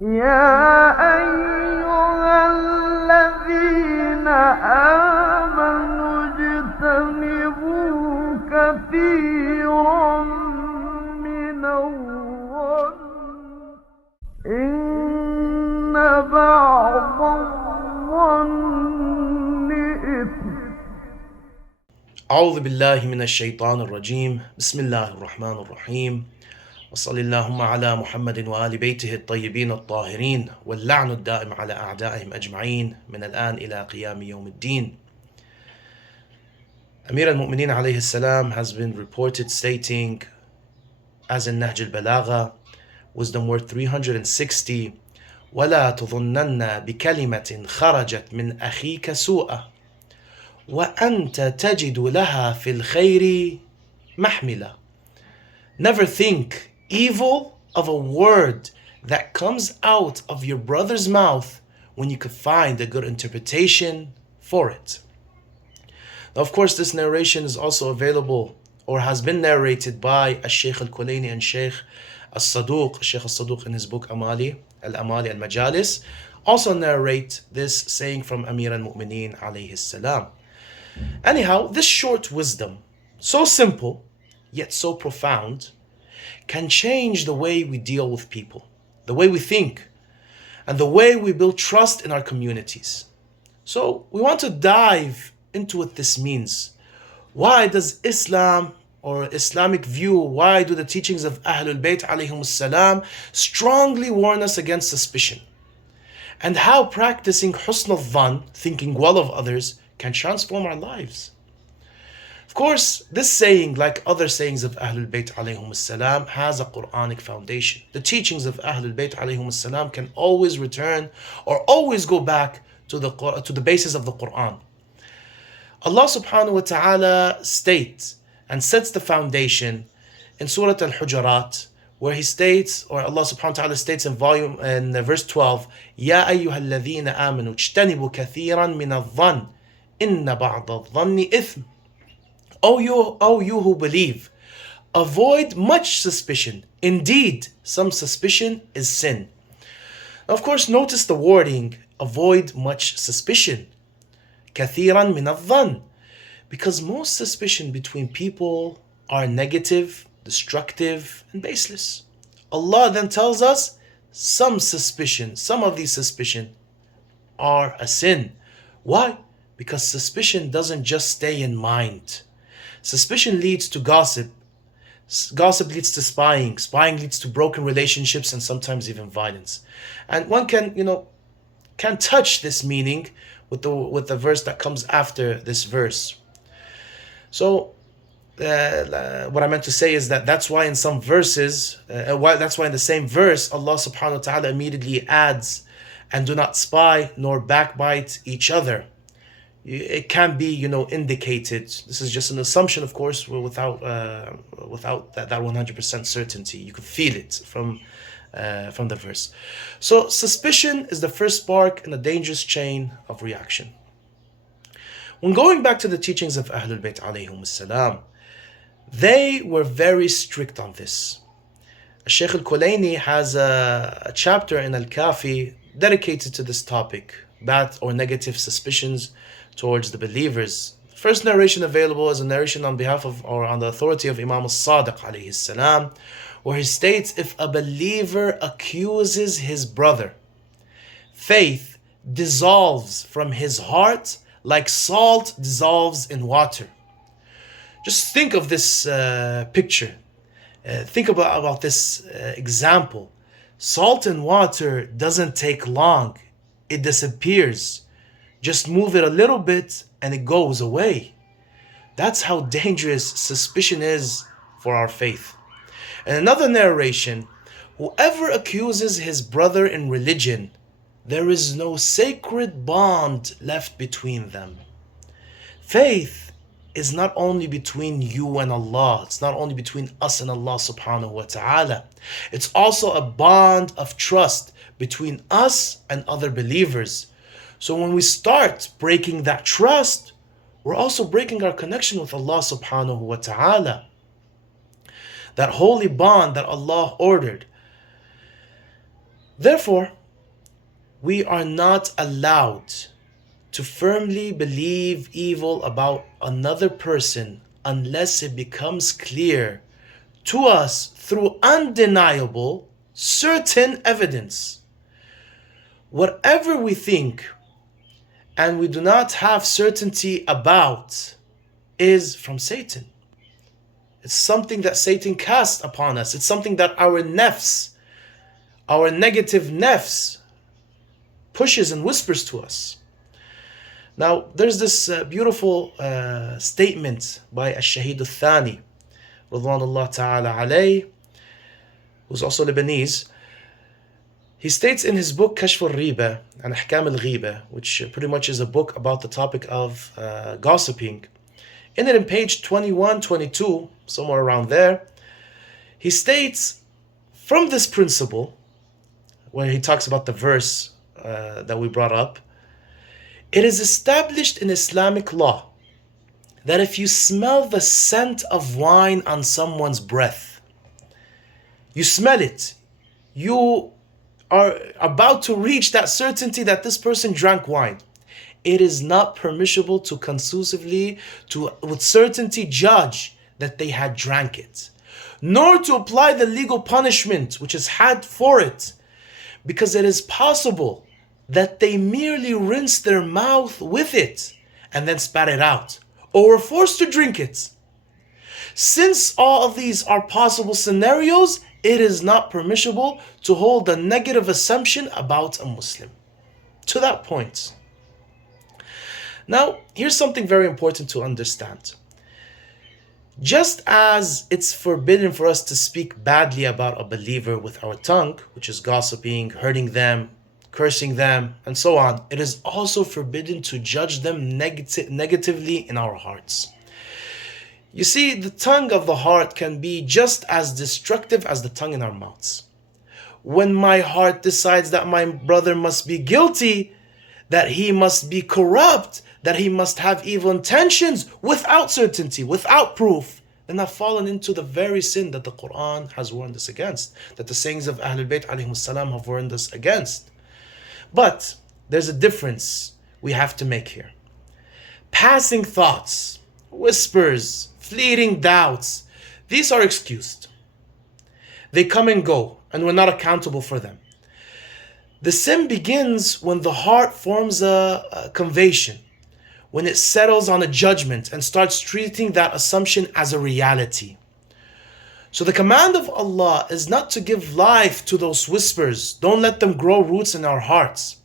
يا أيها الذين آمنوا اجتنبوا كثيرا من الظن إن بعض الظن إثم. أعوذ بالله من الشيطان الرجيم. بسم الله الرحمن الرحيم. وصلى اللهم على محمد وآل بيته الطيبين الطاهرين واللعن الدائم على أعدائهم أجمعين من الآن إلى قيام يوم الدين. Amir al-Mu'mineen عليه السلام has been reported stating, as in Nahjul Balagha, wisdom word 360, وَلَا تظنن بكلمة خرجت من أخيك سوءا وأنت تجد لها في الخير محملا. Never think evil of a word that comes out of your brother's mouth when you could find a good interpretation for it. Now, of course, this narration is also available or has been narrated by Sheikh al-Kulaini and Sheikh al-Saduq in his book Amali, al-Amali al-Majalis, also narrate this saying from Amir al-Mu'mineen alayhi salam. Anyhow, this short wisdom, so simple yet so profound, can change the way we deal with people, the way we think, and the way we build trust in our communities. So we want to dive into what this means. Why does Islam or Islamic view, why do the teachings of Ahlul Bayt alayhim salam strongly warn us against suspicion? And how practicing husn al-dhan, thinking well of others, can transform our lives. Of course, this saying, like other sayings of Ahlul Bayt alayhim salam, has a Quranic foundation. The teachings of Ahlul Bayt alayhim salam can always return or always go back to the basis of the Quran. Allah subhanahu wa ta'ala states and sets the foundation in Surah Al-Hujurat, where He states, or Allah subhanahu wa ta'ala states in verse 12, يَا أَيُّهَا الَّذِينَ آمَنُوا اجْتَنِبُوا كَثِيرًا مِنَ الظَّنِّ إِنَّ بَعْضَ الظَّنِّ إِثْمٌ. O you who believe, avoid much suspicion. Indeed, some suspicion is sin. Now, of course, notice the wording, avoid much suspicion. كَثِيرًا مِنَ الظَّنِّ. Because most suspicion between people are negative, destructive, and baseless. Allah then tells us some of these suspicion are a sin. Why? Because suspicion doesn't just stay in mind. Suspicion leads to gossip. Gossip leads to spying. Spying leads to broken relationships and sometimes even violence. And one can touch this meaning with the verse that comes after this verse. So what I meant to say is that's why in some verses, that's why in the same verse, Allah subhanahu wa ta'ala immediately adds, and do not spy nor backbite each other. It can be, indicated. This is just an assumption, of course, without that 100% certainty. You could feel it from the verse. So suspicion is the first spark in a dangerous chain of reaction. When going back to the teachings of Ahlul Bayt alayhim salam, they were very strict on this. Sheikh al-Kulaini has a chapter in Al-Kafi dedicated to this topic, bad or negative suspicions towards the believers. First narration available is a narration on behalf of or on the authority of Imam Sadiq alayhi salam, where he states, if a believer accuses his brother, faith dissolves from his heart like salt dissolves in water. Just think of this picture. Think about this example. Salt and water doesn't take long. It disappears. Just move it a little bit and it goes away. That's how dangerous suspicion is for our faith. In another narration, whoever accuses his brother in religion, there is no sacred bond left between them. Faith is not only between you and Allah. It's not only between us and Allah subhanahu wa ta'ala. It's also a bond of trust between us and other believers. So when we start breaking that trust, we're also breaking our connection with Allah subhanahu wa ta'ala. That holy bond that Allah ordered. Therefore, we are not allowed to firmly believe evil about another person unless it becomes clear to us through undeniable, certain evidence. Whatever we think and we do not have certainty about is from Satan. It's something that Satan casts upon us. It's something that our nafs, our negative nafs, pushes and whispers to us. Now, there's this beautiful statement by Al-Shahid Al-Thani, Radwanullah Ta'ala Alayh, who's also Lebanese. He states in his book Kashf al-Riba and Ahkam al-Ghiba, which pretty much is a book about the topic of gossiping. In it, in page 21, 22, somewhere around there, he states, from this principle, where he talks about the verse that we brought up, it is established in Islamic law that if you smell the scent of wine on someone's breath, you smell it, you are about to reach that certainty that this person drank wine, it is not permissible to conclusively, with certainty, judge that they had drank it, nor to apply the legal punishment which is had for it, because it is possible that they merely rinsed their mouth with it and then spat it out, or were forced to drink it. Since all of these are possible scenarios, it is not permissible to hold a negative assumption about a Muslim. To that point. Now, here's something very important to understand. Just as it's forbidden for us to speak badly about a believer with our tongue, which is gossiping, hurting them, cursing them, and so on, it is also forbidden to judge them negatively in our hearts. You see, the tongue of the heart can be just as destructive as the tongue in our mouths. When my heart decides that my brother must be guilty, that he must be corrupt, that he must have evil intentions without certainty, without proof, then I've fallen into the very sin that the Quran has warned us against, that the sayings of Ahlul Bayt alayhim salam have warned us against. But there's a difference we have to make here. Passing thoughts, whispers, fleeting doubts, these are excused. They come and go, and we're not accountable for them. The sin begins when the heart forms a conviction, when it settles on a judgment and starts treating that assumption as a reality. So the command of Allah is not to give life to those whispers. Don't let them grow roots in our hearts.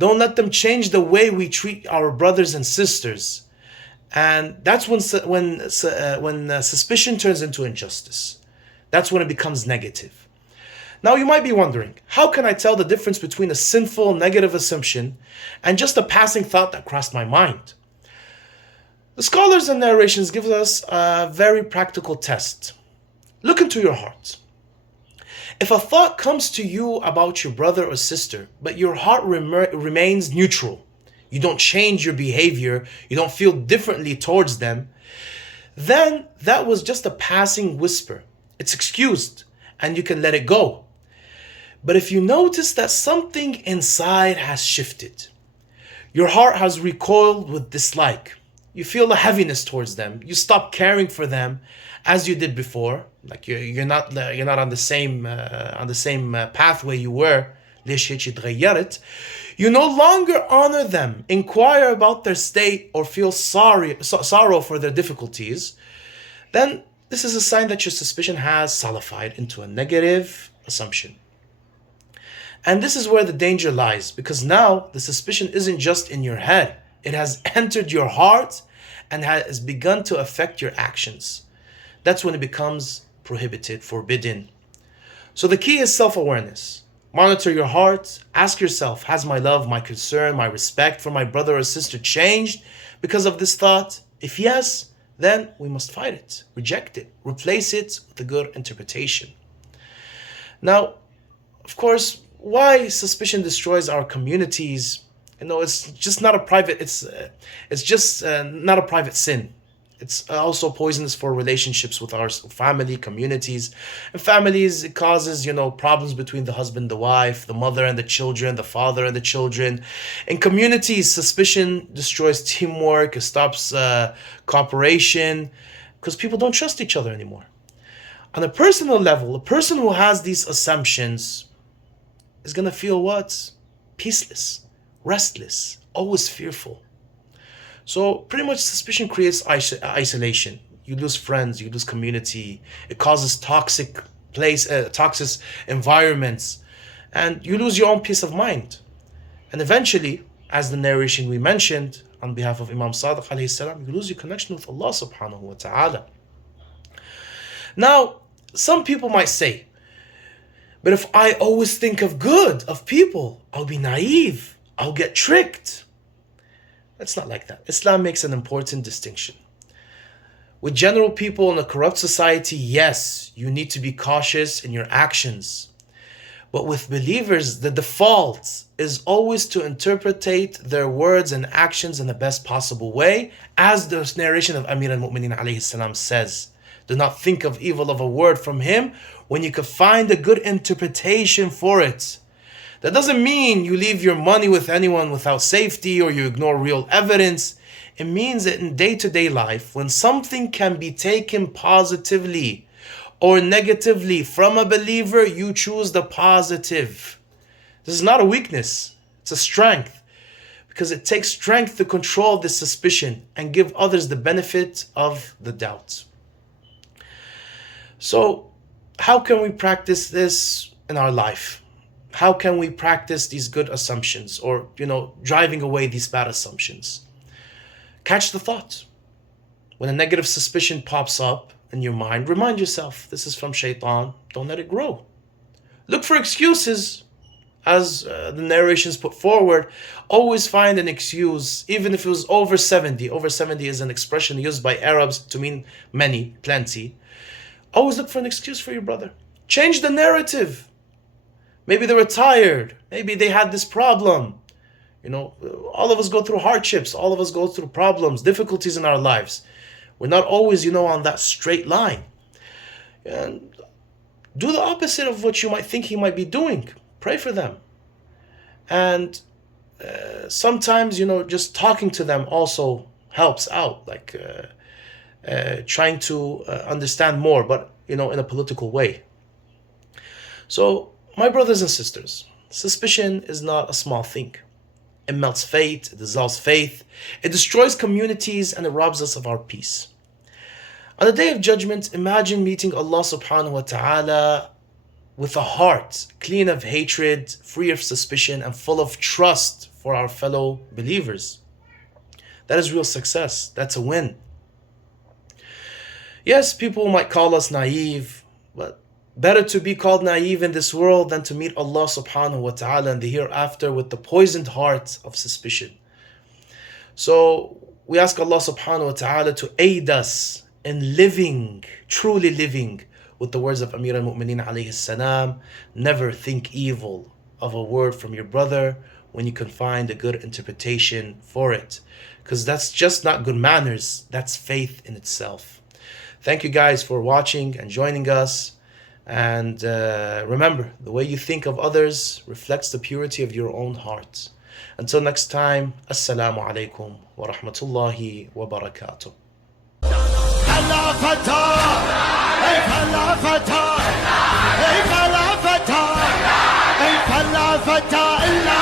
Don't let them change the way we treat our brothers and sisters. And that's when suspicion turns into injustice. That's when it becomes negative. Now you might be wondering, how can I tell the difference between a sinful negative assumption and just a passing thought that crossed my mind? The scholars and narrations give us a very practical test. Look into your heart. If a thought comes to you about your brother or sister, but your heart remains neutral, you don't change your behavior, you don't feel differently towards them, then that was just a passing whisper. It's excused and you can let it go. But if you notice that something inside has shifted, your heart has recoiled with dislike, you feel a heaviness towards them, you stop caring for them as you did before, like you're not on the same pathway you were. You no longer honor them, inquire about their state, or feel sorrow for their difficulties. Then this is a sign that your suspicion has solidified into a negative assumption. And this is where the danger lies, because now the suspicion isn't just in your head, it has entered your heart and has begun to affect your actions. That's when it becomes prohibited, forbidden. So the key is self-awareness. Monitor your heart. Ask yourself, has my love, my concern, my respect for my brother or sister changed because of this thought? If yes, then we must fight it, reject it, replace it with a good interpretation. Now, of course, why suspicion destroys our communities? It's just not a private. It's just not a private sin. It's also poisonous for relationships with our family, communities. And families, it causes, problems between the husband, the wife, the mother and the children, the father and the children. In communities, suspicion destroys teamwork, it stops cooperation, because people don't trust each other anymore. On a personal level, a person who has these assumptions is going to feel what? Peaceless, restless, always fearful. So pretty much suspicion creates isolation. You lose friends, you lose community. It causes toxic environments, and you lose your own peace of mind. And eventually, as the narration we mentioned on behalf of Imam Sadiq alayhi salam, you lose your connection with Allah subhanahu wa ta'ala. Now, some people might say, but if I always think of good of people, I'll be naive, I'll get tricked. It's not like that. Islam makes an important distinction. With general people in a corrupt society, yes, you need to be cautious in your actions. But with believers, the default is always to interpretate their words and actions in the best possible way, as the narration of Amir al-Mu'minin alayhi salam says. Do not think of evil of a word from him when you could find a good interpretation for it. That doesn't mean you leave your money with anyone without safety or you ignore real evidence. It means that in day-to-day life, when something can be taken positively or negatively from a believer, you choose the positive. This is not a weakness, it's a strength, because it takes strength to control this suspicion and give others the benefit of the doubt. So, how can we practice this in our life? How can we practice these good assumptions, or, driving away these bad assumptions? Catch the thought. When a negative suspicion pops up in your mind, remind yourself, this is from shaitan. Don't let it grow. Look for excuses, as the narrations put forward. Always find an excuse, even if it was over 70. Over 70 is an expression used by Arabs to mean many, plenty. Always look for an excuse for your brother. Change the narrative. Maybe they were tired. Maybe they had this problem. All of us go through hardships. All of us go through problems, difficulties in our lives. We're not always, on that straight line. And do the opposite of what you might think he might be doing. Pray for them. And sometimes, just talking to them also helps out. Like trying to understand more, but, in a political way. So, my brothers and sisters, suspicion is not a small thing. It melts faith, it dissolves faith, it destroys communities, and it robs us of our peace. On the Day of Judgment, imagine meeting Allah subhanahu wa ta'ala with a heart clean of hatred, free of suspicion, and full of trust for our fellow believers. That is real success. That's a win. Yes, people might call us naive, but better to be called naive in this world than to meet Allah subhanahu wa ta'ala in the hereafter with the poisoned heart of suspicion. So we ask Allah subhanahu wa ta'ala to aid us in living, truly living, with the words of Amir al-Mu'minin alayhi salam. Never think evil of a word from your brother when you can find a good interpretation for it. Because that's just not good manners, that's faith in itself. Thank you guys for watching and joining us. And remember, the way you think of others reflects the purity of your own heart. Until next time, Assalamu alaikum wa rahmatullahi wa barakatuh. فلا فتى إلا